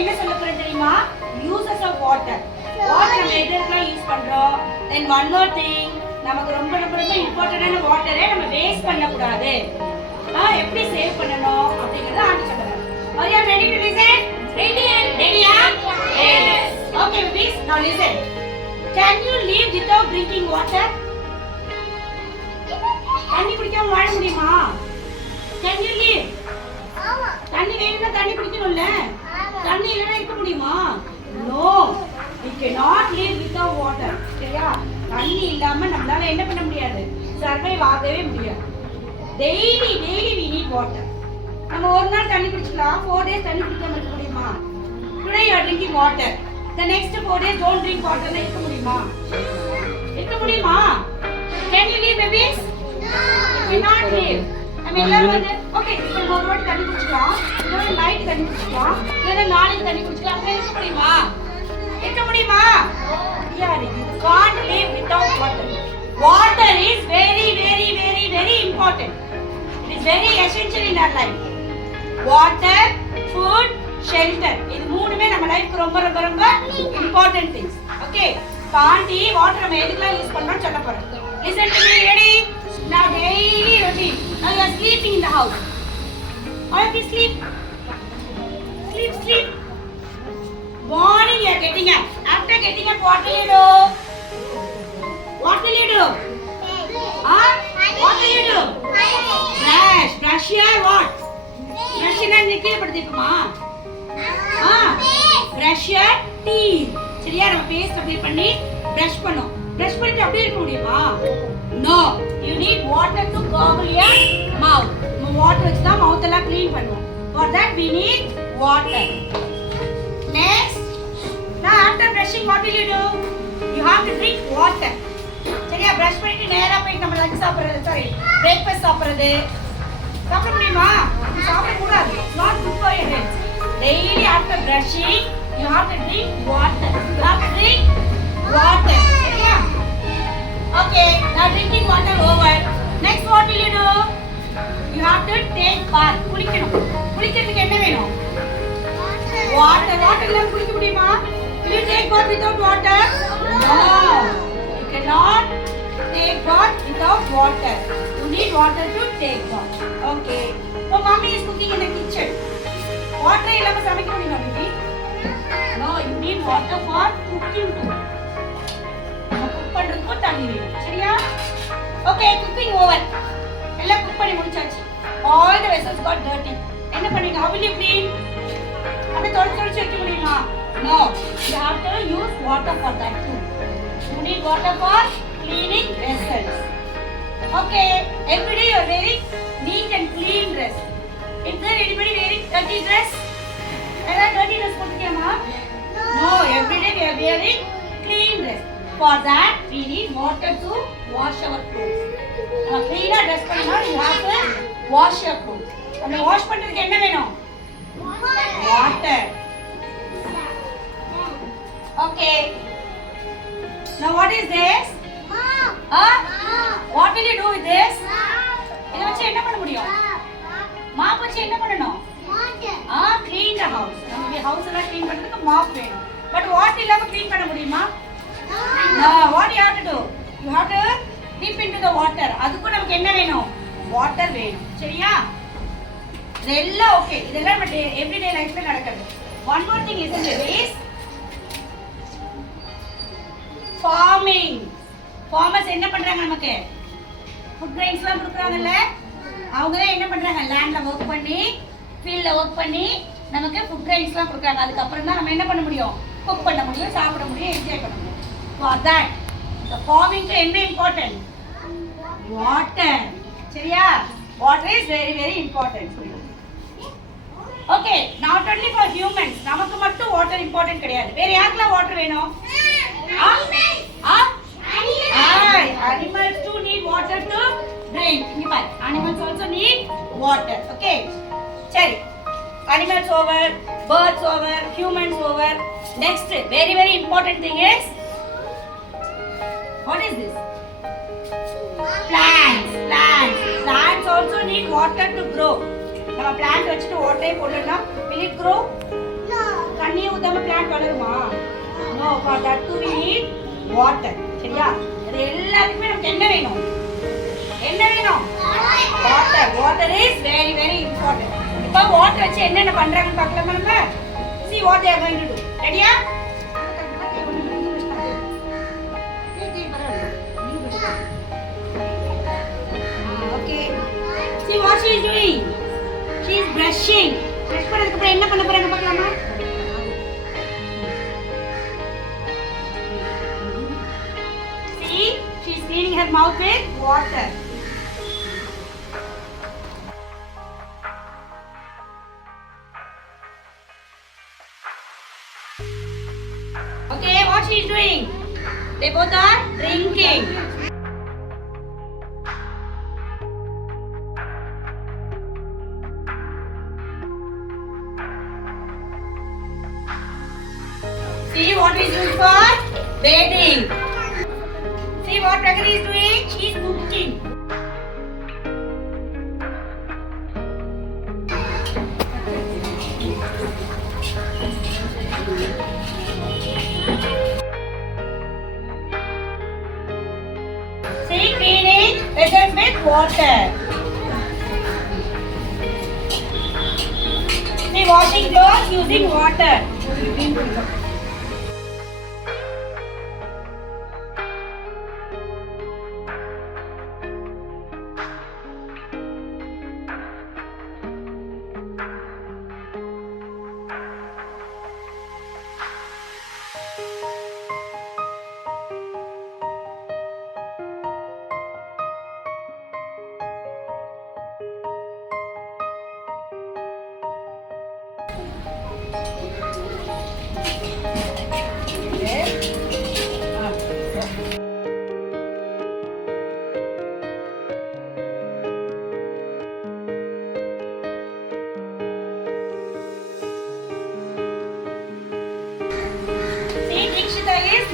என்ன சொல்ல போறேன் தெரியுமா? uses of water. வாட்டர் நம்ம எதுக்கெல்லாம் யூஸ் பண்றோம்? then one more thing, நமக்கு ரொம்ப ரொம்ப ரொம்ப இம்பார்ட்டன்டான வாட்டரை நம்ம வேஸ்ட் பண்ண கூடாது. எப்படி சேவ் பண்ணனும் அப்படிங்கறத ஆண்டி சொல்றாங்க. Are you ready to listen? Ready? Ready? Yes. Okay, please now listen. Can you live without drinking water? தண்ணி குடிக்காம வாழ முடியுமா? Can you live? ஆமா. தண்ணி வேணும்னா தண்ணி குடிக்கணும்ல? தண்ணி இல்லனா இருக்க முடியுமா? No. We cannot live without water. சரியா? தண்ணி இல்லாம நம்மளால என்ன பண்ண முடியாது? சர்வைவ் ஆகவே முடியாது. Daily we need water. நம்ம ஒரு நாள் தண்ணி குடிச்சலாம், 4 days தண்ணி குடிக்காம இருக்க முடியுமா? Today you are drinking water. The next 4 days don't drink water னா இருக்க முடியுமா? இருக்க முடியுமா? Can you live, babies? No. You cannot live. நம்ம எல்லாரும் வந்து ஓகே இப்போ ஒரு வாட்டி தண்ணி குடிச்சலாம், இன்னொரு நைட் தண்ணி குடிச்சலாம், இல்ல நாளைக்கு தண்ணி குடிச்சலாம், அப்ப இருக்க முடியுமா? இருக்க முடியுமா? Yeah, you can't live without water. Water is very important. It is very essential in our life. Water, food, shelter. இது மூணுமே நம்ம லைஃப்க்கு ரொம்ப ரொம்ப ரொம்ப important things. Okay? பாண்டி வாட்டர் நம்ம எதுக்கெல்லாம் யூஸ் பண்றோம்னு சொல்ல போறேன். Listen to me, ready? Now daily routine. Now you are sleeping in the house. All of you sleep. Sleep. Morning you are getting up. After getting up, what will you do? What will you do? What will you do? Brush your what? Brush your நிக்கே படுத்திக்குமா? Brush your teeth. சரியா நம்ம paste apply பண்ணி brush பண்ணோம். Brush பண்ணிட்டு அப்படியே இருக்க முடியுமா? No. You need water to gargle your mouth. நம்ம water வச்சு தான் மவுத் எல்லாம் க்ளீன் பண்ணுவோம். For that we need water. Next, now after brushing what will you do? You have to drink water. சரியா பிரஷ் பண்ணிட்டு நேரா போய் நம்ம லஞ்ச் சாப்பிடுறது, சாரி பிரேக்ஃபாஸ்ட் சாப்பிடுறது சாப்பிட முடியுமா? சாப்பிட கூடாது. It's not good for your health. Daily after brushing you have to drink water. You have to drink water. சரியா? Okay, now drinking water over. Next what will you do? You have to take bath. குளிக்கணும். குளிக்கிறதுக்கு என்ன வேணும்? Water. Water இல்லாம குளிக்க முடியுமா? Will you take bath without water? No. You cannot take bath without water. You need water to take bath. Okay. So mommy is cooking in the kitchen. Water இல்லாம சமைக்க முடியுமா baby? No, you need water for cooking too. Cook பண்றதுக்கு தண்ணி வேணும். சரியா? Okay, cooking over. எல்லாம் cook பண்ணி முடிச்சாச்சு. All the vessels got dirty. என்ன பண்ணீங்க? How will you clean? அப்படியே தொடச்சு வைக்க முடியுமா? No. You have to use water for that too. You need water for cleaning vessels. Okay. Every day you are wearing neat and clean dress. Is there anybody wearing dirty dress? Ella dirty dress போட்டுக்கியாமா? No. Every day we are wearing clean dress. For that we need water to wash our clothes. நம்ம clean-ஆ dress பண்ணனும், you have to wash your clothes. நம்ம wash பண்றதுக்கு என்ன வேணும்? Water. Okay. Now what is this? What will you do with this? இத வச்சு என்ன பண்ண முடியும்? மாப் வச்சு என்ன பண்ணனும்? Clean the house. நம்ம ஹவுஸ் எல்லாம் க்ளீன் பண்றதுக்கு மாப் வேணும். பட் வாட்டர் இல்லாம க்ளீன் பண்ண முடியுமா? No. What you have to do? You have to dip into the water. அதுக்கு நமக்கு என்ன வேணும்? வாட்டர் வேணும். சரியா? இதெல்லாம் ஓகே. இதெல்லாம் நம்ம எவ்ரிடே லைஃப்ல நடக்குது. One more thing listen to this. Farming. Farmers என்ன பண்றாங்க நமக்கு? ஃபுட் கிரெயின்ஸ்லாம் கொடுக்குறாங்கல்ல? அவங்க தான் என்ன பண்றாங்க? லேண்ட்ல வர்க் பண்ணி, ஃபீல்ட்ல வர்க் பண்ணி நமக்கு ஃபுட் கிரெயின்ஸ்லாம் கொடுக்குறாங்க. அதுக்கு அப்புறம் தான் நம்ம என்ன பண்ண முடியும்? குக் பண்ண முடியும், சாப்பிட முடியும், என்ஜாய் பண்ண முடியும். For that, the farming க்கு என்ன important? Water. சரியா? Water is very important. Okay, not only for humans. நமக்கு மட்டும் water important கிடையாது. வேற யாருக்கெல்லாம் water வேணும்? Animals too need water to drink. இங்க பாரு. Animals also need water. Okay. சரி. Animals over, birds over, humans over. Next, very important thing is what is this? Plants. Plants also need water to grow. நம்ம plant வச்சிட்டு water போடலனா will it grow? No. தண்ணியே ஊத்தாம plant வளருமா? No, for that too we need water. சரியா? இது எல்லாத்துக்குமே நமக்கு என்ன வேணும்? என்ன வேணும்? Water. Water is very very important. இப்போ வாட்டர் வச்சு என்னென்ன பண்றாங்கன்னு பார்க்கலாமா நம்ம? See what they are going to do. ரெடியா? Okay. See what she is doing? She is brushing. Brush பண்ணதுக்கு அப்புறம் என்ன பண்ண போறாங்க பார்க்கலாமா? See, she is cleaning her mouth with water. Okay, what she is doing? They both are drinking. See what is used for bathing. See what Pragati is doing? She is cooking. See cleaning vessels with water. See washing clothes using water.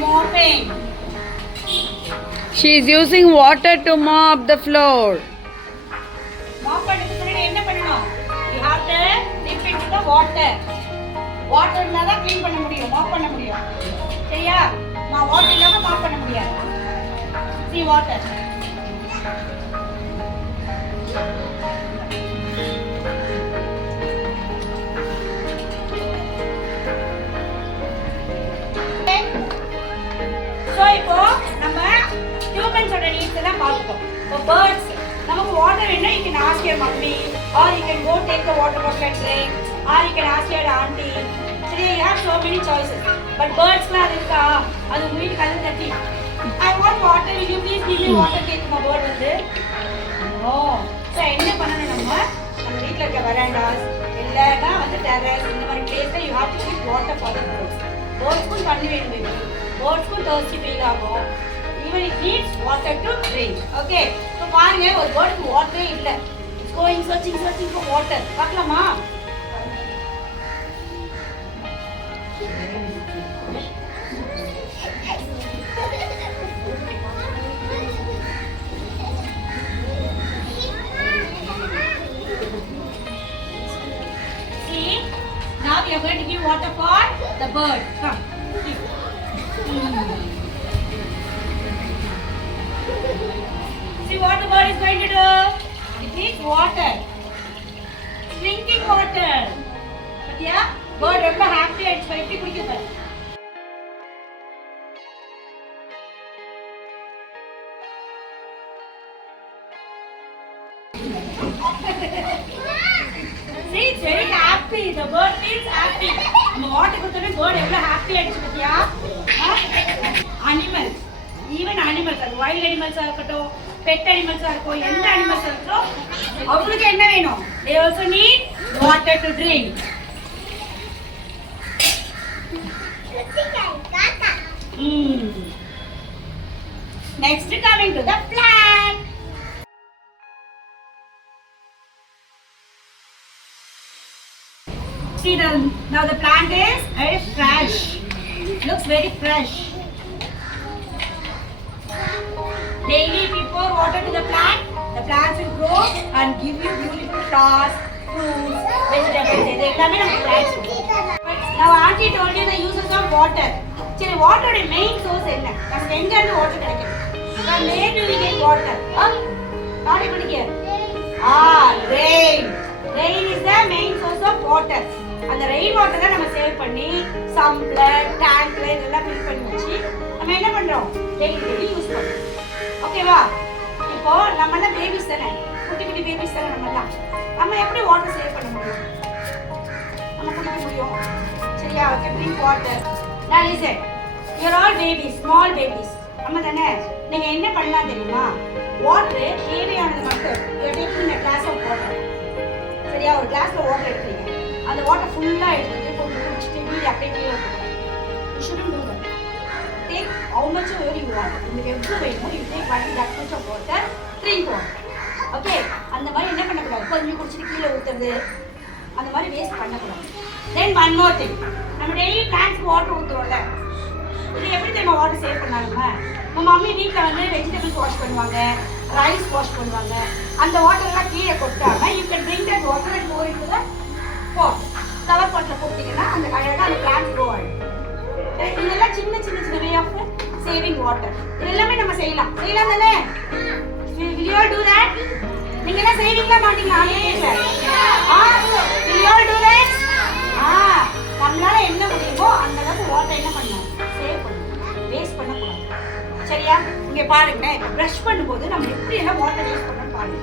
Mopping. She is using water to mop the floor. Mop பண்ணதுக்கு முன்னாடி என்ன பண்ணணும்? You have to dip into the water. Water இருந்தா தான் clean பண்ண முடியும், mop பண்ண முடியும். சரியா? water இல்லாம mop பண்ண முடியாது. See water. இப்போ நம்ம ஹியூமன்ஸோட நீட்ஸ் எல்லாம் பார்த்துட்டோம். இப்போ பேர்ட்ஸ் நமக்கு வாட்டர் வேணும்னா you can ask your mummy or you can go take the water bottle and drink or you can ask your auntie. சரி, you have so many choices. But birdsலாம் அது இருக்கா? அது உங்க வீட்டு கதவு தட்டி I want water, will you please give me water கேட்குமா bird வந்து? ஓ, ஸோ என்ன பண்ணணும் நம்ம வீட்டில் இருக்க வராண்டாஸ் இல்லைன்னா வந்து டெரஸ் இந்த மாதிரி பிளேஸில் you have to keep water for the birds. பேர்ட்ஸ்க்கும் தண்ணி வேணும் பேபி. பேர்ட்ஸ்க்கும் thirsty ஃபீல் ஆகும். Even it needs water to drink. Okay, so பாருங்க ஒரு பேர்டுக்கு வாட்டரே இல்லை. It's going searching for water. பார்க்கலாமா? See, now we are going to give water for the bird. Come. See what the bird is going to do? It needs water. Drinking water. But yeah, bird ரொம்ப happy ஆயிடுச்சு. எப்படி குடிக்குது? See, it's very happy. The bird feels happy. நம்ம water கொடுத்தோடனே bird எவ்வளவு happy ஆயிடுச்சு பத்தியா? Animals. Even animals, wild animals இருக்கட்டும், pet animals இருக்கட்டும், எந்த animals இருக்கட்டும், அவங்களுக்கு என்ன வேணும்? They also need water to drink. Next, coming to the plant. See, now the plant is very fresh. Looks very fresh. Daily if you pour water to the plants will grow and give you beautiful flowers fruits, vegetables, இது எல்லாமே நமக்கு plants. Now auntie told you the uses of water. சரி வாட்டரோட main source என்ன? நமக்கு எங்க இருந்து water கிடைக்குது? From where do we get water? பாடி படிக்க. Rain. Rain is the main source of water. அந்த ரெயின் வாட்டரை நம்ம சேவ் பண்ணி சம்ப்ல டேங்க்ல இதெல்லாம் ஃபில் பண்ணி வச்சு நம்ம என்ன பண்றோம்? டெய்லி யூஸ் பண்றோம். ஓகேவா? இப்போ நம்ம எல்லாம் பேபிஸ் தானே, குட்டி குட்டி பேபிஸ் தானே நம்ம எப்படி வாட்டர் சேவ் பண்ண முடியும்? நம்ம குடிக்க முடியும். சரியா? Okay, drink water. நான் listen, you are all babies, small babies. நம்ம தானே, நீங்க என்ன பண்ணலாம் தெரியுமா? வாட்டர் தேவையானது மட்டும் you are taking a glass of water. சரியா? ஒரு கிளாஸ்ல வாட்டர் எடுக்கிறீங்க, அந்த வாட்டர் ஃபுல்லா எடுத்துட்டு கொஞ்சம் குடிச்சிட்டு மீதி அப்படியே கீழே ஊற்றக்கூடாது. You shouldn't do that. Take how much you want. உங்களுக்கு எவ்வளோ வேணுமோ you take only that much of water, drink water. ஓகே, அந்த மாதிரி என்ன பண்ணக்கூடாது? கொஞ்சம் குடிச்சிட்டு கீழே ஊற்றுறது அந்த மாதிரி வேஸ்ட் பண்ணக்கூடாது. தென் ஒன் மோர் திங், நம்ம டெய்லி பிளான்ட்ஸ்க்கு வாட்டர் ஊற்றுவோம்ல, இது எப்படி தெரியுமா வாட்டர் சேவ் பண்ணாங்க? நம்ம மம்மி வீட்டில் வந்து வெஜிடபிள்ஸ் வாஷ் பண்ணுவாங்க, ரைஸ் வாஷ் பண்ணுவாங்க. அந்த வாட்டர்லாம் கீழே கொட்டாம you can drink that water and pour into the pot. Cover bottle போட்டிங்கன்னா அந்த அழகாக அந்த பிளான்ட் க்ரோ ஆகிடும். இதெல்லாம் சின்ன சின்ன சின்ன வே ஆஃப் சேவிங் வாட்டர். இது எல்லாமே நம்ம செய்யலாம் தானே? will you all do that? நீங்க என்ன செய்வீங்களா மாட்டீங்களா? will you all do that? நம்மளால என்ன முடியுமோ அந்த அளவுக்கு வாட்டர் என்ன பண்ணணும்? சேவ் பண்ணணும், வேஸ்ட் பண்ணக்கூடாது. சரியா? இங்க பாருங்களேன், இப்போ ப்ரஷ் பண்ணும்போது நம்ம எப்படி எல்லாம் வாட்டர் வேஸ்ட் பண்ணணும் பாருங்க.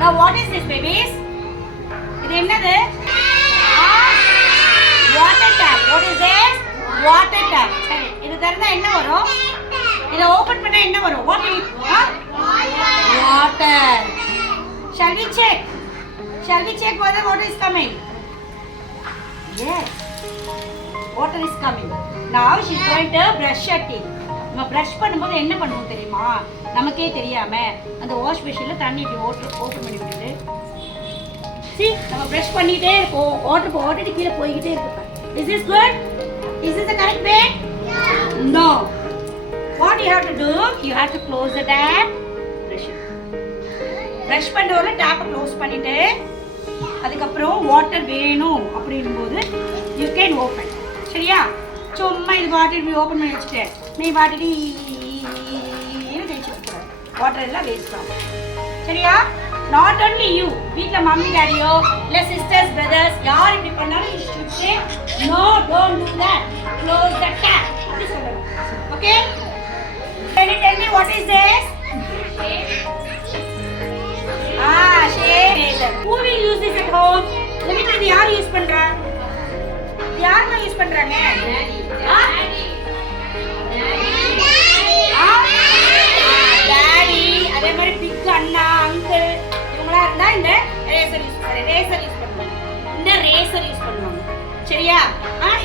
Now what is this babies? இது என்னது? Water tape. What is this? Water tape. சரி, இது திறந்தா என்ன வரும்? இத ஓபன் பண்ணா என்ன வரும்? Water. Shall we check? Shall we check whether water is coming? Yes. Water is coming. Now she is going to brush her teeth. நம்ம பிரஷ் பண்ணும்போது என்ன பண்ணுவோம் தெரியுமா? நமக்கே தெரியாம அந்த வாஷ் பேஷன்ல தண்ணி இப்படி ஓபன் பண்ணி விட்டுட்டு see நம்ம பிரஷ் பண்ணிட்டே இருப்போம். வாட்டர் போட்டுட்டு கீழே போயிட்டே இருக்கு. Is this good? Is this the correct way? No. What you have to do? You have to close the tap. Brush பண்ணுறவரை டேப்பை க்ளோஸ் பண்ணிட்டு அதுக்கப்புறம் வாட்டர் வேணும் அப்படிங்கும்போது யூ கேன் ஓப்பன். சரியா? சும்மா இது வாட்டர் இப்படி ஓப்பன் பண்ணி வச்சுட்டு நீ வாட்டர் தேய்ச்சி வைக்கூடாது. வாட்டர் எல்லாம் வேஸ்ட் ஆகும். சரியா? நாட் ஒன்லி யூ, வீட்டில் மம்மி டேடியோ இல்லை சிஸ்டர்ஸ் பிரதர்ஸ் யார் இப்படி பண்ணாலும் you should say no, don't do that, close the tap அப்படி சொல்லணும். Okay? Can you tell me what is this? Shade razor. Who will use this at home? வீட்ல இது யார் யூஸ் பண்றா? யாருமா யூஸ் பண்றாங்க? டாடி. அதே மாதிரி பிக் அண்ணா, அங்கிள் இவங்களா இருந்தா இந்த ரேசர் யூஸ் பண்ணுவாங்க. இந்த ரேசர் யூஸ் பண்ணுவாங்க. சரியா?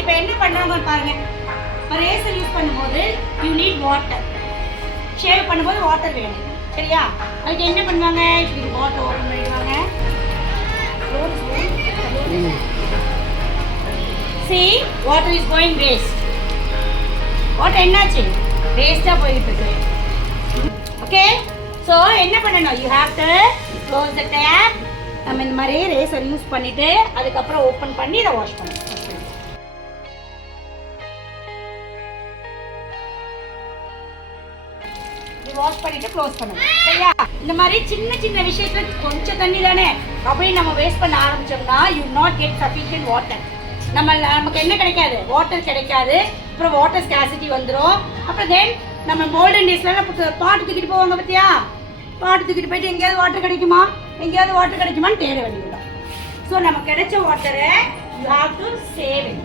இப்போ என்ன பண்றாங்க பாருங்க. ரேசர் யூஸ் பண்ணும்போது யூ நீட் வாட்டர். ஷேவ் பண்ணும்போது வாட்டர் வேணும். சரியா? அதுக்கு என்ன பண்ணுவாங்க? இப்படி வாட்டர் ஓப்பன் பண்ணிடுவாங்க. See, water is going waste. Water என்னாச்சு? வேஸ்டா போயிட்டு இருக்கு. ஓகே? ஸோ என்ன பண்ணணும்? You have to close the tap. நம்ம இந்த மாதிரி ரேசர் யூஸ் பண்ணிட்டு அதுக்கப்புறம் ஓப்பன் பண்ணி இதை வாஷ் பண்ணணும். வாஷ் பண்ணிட்டு க்ளோஸ் பண்ணணும். சரியா? இந்த மாதிரி சின்ன சின்ன விஷயத்துல கொஞ்சம் தண்ணி தானே அப்படியே நம்ம வேஸ்ட் பண்ண ஆரம்பிச்சோம்னா you not get sufficient water. நமக்கு என்ன கிடைக்காது? வாட்டர் கிடைக்காது. அப்புறம் வாட்டர் ஸ்கேசிட்டி வந்துடும். அப்புறம் தென் நம்ம கோல்டன் டேஸ்லாம் பாட்டு தூக்கிட்டு போவாங்க பார்த்தியா? பாட்டு தூக்கிட்டு போயிட்டு எங்கேயாவது வாட்டர் கிடைக்குமான்னு தேட வேண்டியதுதான். ஸோ நம்ம கிடைச்ச வாட்டரை you have to save it.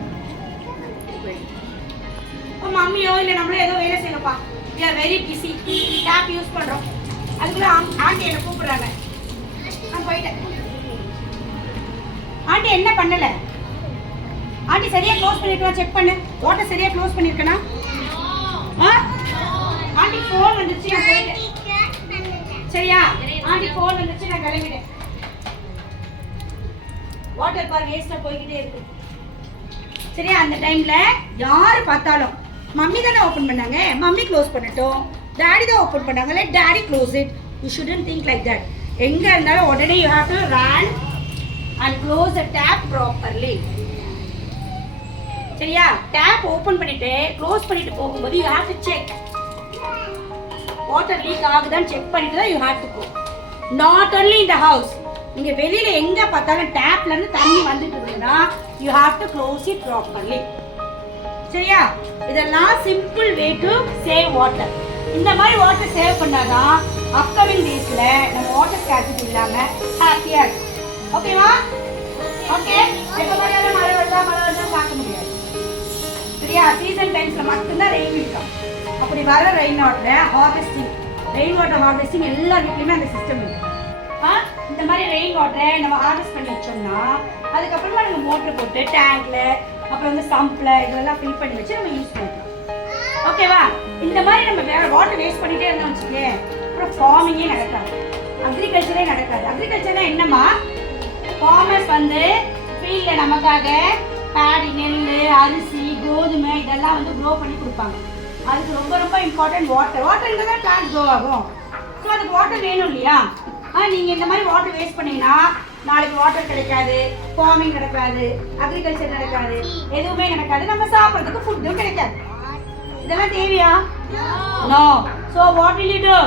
இப்போ மம்மியோ இல்லை நம்மளோ ஏதோ வேலை செய்யணும்ப்பா, we are very busy, tap use பண்ணுறோம். அதுக்குள்ள ஆண்டி என்னை கூப்பிடுறாங்க. நான் போயிட்டேன். ஆண்டி என்ன பண்ணலை? ஆண்டி சரியாக க்ளோஸ் பண்ணிருக்கா? செக் பண்ணு. வாட்டர் சரியாக க்ளோஸ் பண்ணியிருக்கேனா? ஆண்டி ஃபோன் வந்துச்சு, நான் போயிட்டேன். சரியா? ஆண்டி ஃபோன் வந்துச்சு, நான் கிளம்பிட்டேன். வாட்டர் பார் வேஸ்ட்டாக போய்கிட்டே இருக்கு. சரியா? அந்த டைமில் யார் பார்த்தாலும் மம்மி தானே ஓப்பன் பண்ணாங்க, மம்மி க்ளோஸ் பண்ணட்டும். டாடி தான் ஓப்பன் பண்ணாங்க, let daddy close it. You shouldn't think like that. எங்கே இருந்தாலும் உடனே you have to run and close the tap properly. சரியா? டேப் ஓபன் பண்ணிட்டு க்ளோஸ் பண்ணிட்டு போகும்போது you have to check water leak ஆகுதான்னு செக் பண்ணிட்டு தான் you have to go. Not only in the house. நீங்க வெளியில எங்க பார்த்தாலும் டேப்ல இருந்து தண்ணி வந்துட்டு இருக்குன்னா you have to close it properly. சரியா? இதெல்லாம் simple way to save water. இந்த மாதிரி வாட்டர் சேவ் பண்ணாதான் அப்கமிங் டேஸ்ல நம்ம வாட்டர் ஸ்கேர்சிட்டி இல்லாம ஹாப்பியா இருக்கும். ஓகேவா? ஓகே. எப்ப பார்த்தாலும் மழை வருதா பார்க்க முடியாது. சரியா? சீசன் டைம்ஸ்ல மட்டும்தான் ரெயின் இருக்கும். அப்படி வர ரெயின் வாட்டரை ஹார்வெஸ்டிங், ரெயின் வாட்டர் ஹார்வெஸ்டிங் எல்லா வீட்லயுமே அந்த சிஸ்டம் இருக்கு. இந்த மாதிரி ரெயின் வாட்டரை நம்ம ஹார்வெஸ்ட் பண்ணி வச்சோம்னா அதுக்கப்புறமா நம்ம மோட்டர் போட்டு டேங்க்ல அப்புறம் வந்து சம்ப்ல இதெல்லாம் ஃபில் பண்ணி வச்சு நம்ம யூஸ் பண்ணிக்கலாம். ஓகேவா? இந்த மாதிரி நம்ம வாட்டர் வேஸ்ட் பண்ணிட்டே இருந்தோம் வச்சுக்கோங்க, அப்புறம் ஃபார்மிங்கே நடக்காது, அக்ரிகல்ச்சரே நடக்காது. அக்ரிகல்ச்சர்னா என்னம்மா? ஃபார்மர்ஸ் வந்து ஃபீல்ட்ல நமக்காக பேடி, நெல், அரிசி, கோதுமை இதெல்லாம் வந்து க்ரோ பண்ணி கொடுப்பாங்க. அதுக்கு ரொம்ப ரொம்ப இம்பார்ட்டன்ட் வாட்டர். வாட்டர் இருந்தால் தான் பிளான்ட் க்ரோ ஆகும். ஸோ அதுக்கு வாட்டர் வேணும் இல்லையா? நீங்கள் இந்த மாதிரி வாட்டர் வேஸ்ட் பண்ணீங்கன்னா நாளைக்கு வாட்டர் கிடைக்காது, ஃபார்மிங் நடக்காது, அக்ரிகல்ச்சர் நடக்காது, எதுவுமே நடக்காது, நம்ம சாப்பிட்றதுக்கு ஃபுட்டும் கிடைக்காது. இதெல்லாம் தேவையா? No. So what will you do?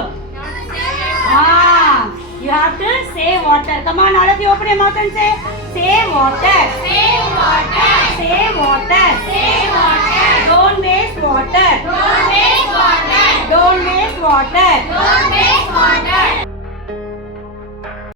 You have to save water. Come on, all of you open your mouth and say, save water. Save water. Save water. Save water. Don't waste water. Don't waste water. Don't waste water. Don't waste water.